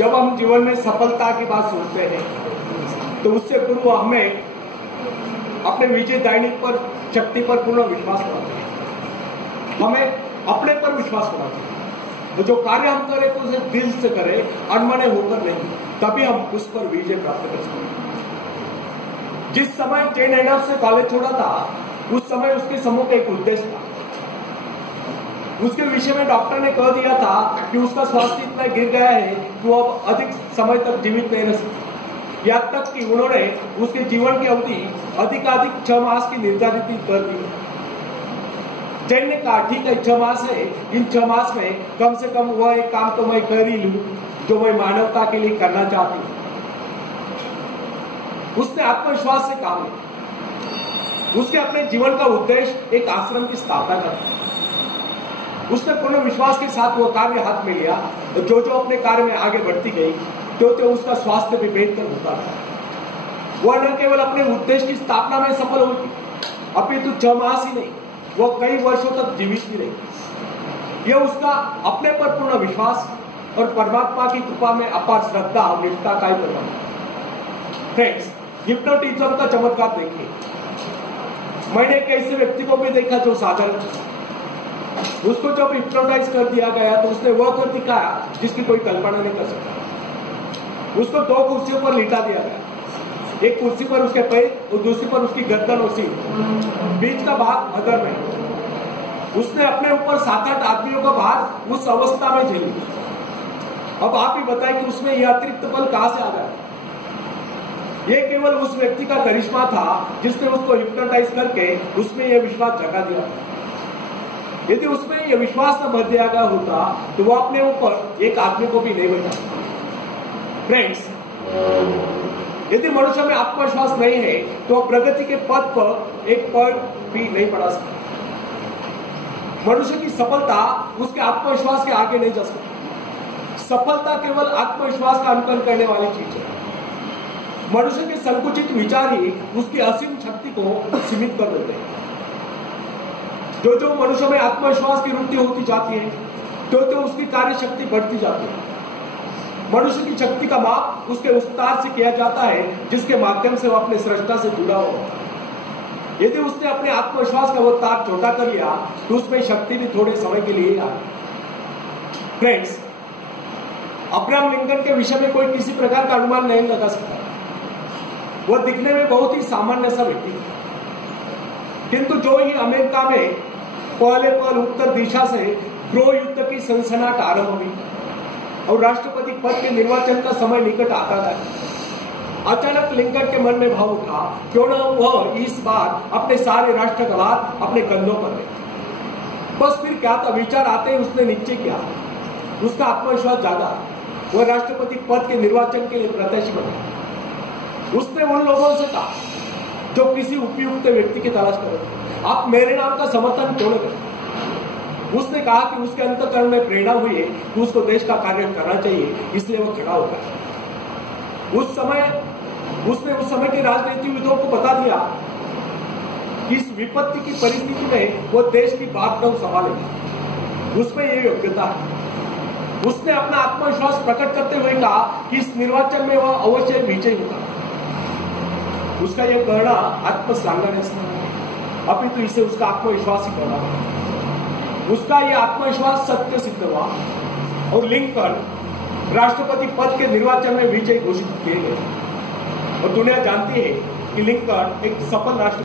जब हम जीवन में सफलता की बात सोचते हैं तो उससे पूर्व हमें अपने विजयदायिनी पर शक्ति पर पूर्ण विश्वास होना चाहिए। हमें अपने पर विश्वास होना चाहिए। तो जो कार्य हम करें तो उसे दिल से करें, अनमने होकर नहीं, तभी हम उस पर विजय प्राप्त कर सकते। जिस समय जेन एडम्स ने कॉलेज छोड़ा था उस समय उसके सम्मुख एक उद्देश्य था। उसके विषय में डॉक्टर ने कह दिया था कि उसका स्वास्थ्य इतना गिर गया है कि वो अब अधिक समय तक जीवित नहीं रह सकता। यहाँ तक कि उन्होंने उसके जीवन की अवधि अधिकाधिक 6 मास की निर्धारित कर दी। जैन ने कहा ठीक है 6 मास है, इन 6 मास में कम से कम वह एक काम तो मैं कर ही लूं जो मैं मानवता के लिए करना चाहती हूं। उसने आत्मविश्वास से काम लिया। उसके अपने जीवन का उद्देश्य एक आश्रम की स्थापना करना। उसने पूर्ण विश्वास के साथ वो कार्य हाथ में लिया। जो जो अपने कार्य में आगे बढ़ती गई तो उसका स्वास्थ्य भी बेहतर होता था। वह न केवल अपने उद्देश्य की स्थापना में सफल हुई, अपितु 6 मास ही नहीं, वह कई वर्षों तक जीवित भी रही। यह उसका अपने पर पूर्ण विश्वास और परमात्मा की कृपा में अपार श्रद्धा और निष्ठा का ही परिणाम। फ्रेंड्स, हिप्नोटिज्म का चमत्कार देखिए। मैंने एक ऐसे व्यक्ति को भी देखा जो साधारण, उसको जब हिप्नोटाइज कर दिया गया तो उसने वह कर दिखाया जिसकी कोई कल्पना नहीं कर सकता। उसको 2 कुर्सियों पर लिटा दिया गया। एक कुर्सी पर उसके पैर और दूसरी पर उसकी गर्दन और सीट, बीच का भाग अदर में। उसने अपने ऊपर 7-8 आदमियों का भार उस अवस्था में झेल लिया। अब आप ही बताएं कि उसमें यह अतिरिक्त बल कहां से आ गया। यह केवल उस व्यक्ति का करिश्मा था जिसने उसको हिप्नोटाइज करके उसमें यह विश्वास जगा दिया। यदि उसमें यह विश्वास न भर दिया गया होता तो वह अपने ऊपर एक आदमी को भी नहीं बैठा। फ्रेंड्स, यदि मनुष्य में आत्मविश्वास नहीं है तो प्रगति के पथ पर एक पग भी नहीं बढ़ा सकता। मनुष्य की सफलता उसके आत्मविश्वास के आगे नहीं जा सकती। सफलता केवल आत्मविश्वास का अनुकरण करने वाली चीज है। मनुष्य के संकुचित विचार ही उसकी असीम शक्ति को सीमित कर देते हैं। जो जो मनुष्य में आत्मविश्वास की वृद्धि होती जाती है तो उसकी कार्य शक्ति बढ़ती जाती है। मनुष्य की शक्ति का माप उसके उस तार से किया जाता है जिसके माध्यम से वो अपने सृष्टा से जुड़ा हो। यदि उसने अपने आत्मविश्वास का वो तार छोटा कर लिया तो उसमें शक्ति भी थोड़े समय के लिए आ गई। फ्रेंड्स, अब्राहम लिंकन के विषय में कोई किसी प्रकार का अनुमान नहीं लगा सकता। वह दिखने में बहुत ही सामान्य सा व्यक्ति था, किंतु जो ही अमेरिका में पहले उत्तर दिशा से गृह युद्ध की सनसनाहट आरंभ हुई और राष्ट्रपति पद के निर्वाचन का समय निकट आता था, अचानक लिंकन के मन में भाव उठा क्यों न वह इस बार अपने सारे राष्ट्र का भार अपने कंधों पर ले। बस फिर क्या था, विचार आते ही उसने निश्चय किया। उसका आत्मविश्वास जागा। वह राष्ट्रपति पद के निर्वाचन के लिए प्रत्याशी बना। उसने उन लोगों से कहा जो किसी उपयुक्त व्यक्ति की तलाश करें, आप मेरे नाम का समर्थन क्यों न करें। उसने कहा कि उसके अंतःकरण में प्रेरणा हुई है कि उसको देश का कार्य करना चाहिए, इसलिए वो खड़ा हो गया। उसने उस समय के राजनीतिविदों को बता दिया कि इस विपत्ति की परिस्थिति में वो देश की बागडोर संभालेगा, उसमें ये योग्यता है। उसने अपना आत्मविश्वास प्रकट करते हुए कहा कि इस निर्वाचन में वह अवश्य विजयी होगा। उसका यह कहना आत्मश्लाघन नहीं, अपितु इसे उसका आत्मविश्वास ही कहना। उसका यह आत्मविश्वास सत्य सिद्ध हुआ और लिंकन राष्ट्रपति पद के निर्वाचन में विजयी घोषित किए गए। और दुनिया जानती है कि लिंकन एक सफल राष्ट्रपति